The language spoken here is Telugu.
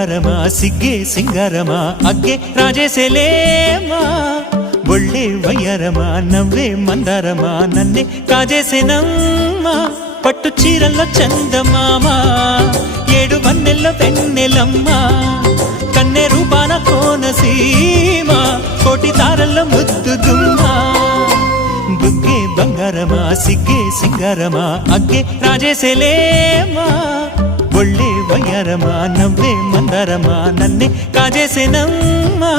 బంగారమా సిగ్గే సింగారమా అగ్గే రాజేసేలేమా ఒళ్ళే వయ్యారమా నవ్వే మందారమా నన్నే కాజేసేనమ్మా పట్టు చీరల్లో చందమామా ఏడు వన్నెల్లో వెన్నెలమ్మా కన్నె రూపాన కోనసీమ కోటి తారల్లో ముద్దుదుమ్మా బుగ్గే బంగారమా సిగ్గే సింగారమా అగ్గే రాజేసేలేమా ఒళ్ళే వయ్యారమా నవ్వే మందారమా నన్నే కాజేసేనమ్మా